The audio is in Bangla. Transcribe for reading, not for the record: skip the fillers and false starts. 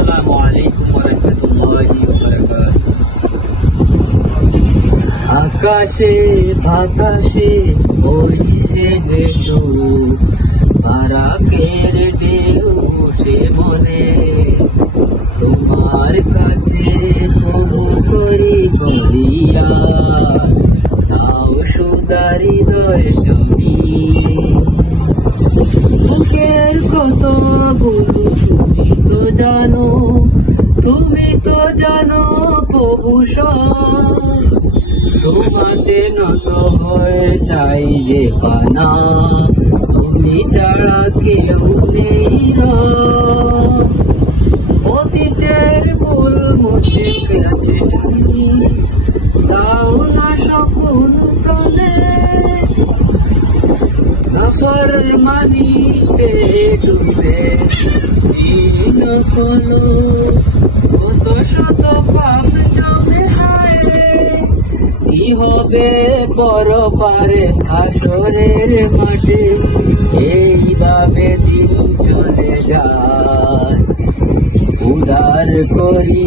আসসালামু আলাইকুম ওয়া রাহমাতুল্লাহি ওয়া বারাকাতুহু। আকাশে বাতাসে হইছে যে সুর, বারাকের ঢেউ সে মনে তোমার কাছে প্রভু করি করিয়া, তাও সুদারি হৃদয় তুমি বুকের কত বলু, তুমি তো জানো প্রভু সব, তোমাতে নত হয়ে যাই যে পানা, তুমি ছাড়া কেউ নেই না। অতীতের ভুল মুছে গেছে তুমি, তাও না সকল প্রাণে নফর মানিতে ডুবে দিন কোনো কত শত পাপ জমে হায়, কি হবে বড় পারে আসরের মাঠে, এইভাবে দিন চলে যায়। উদার করি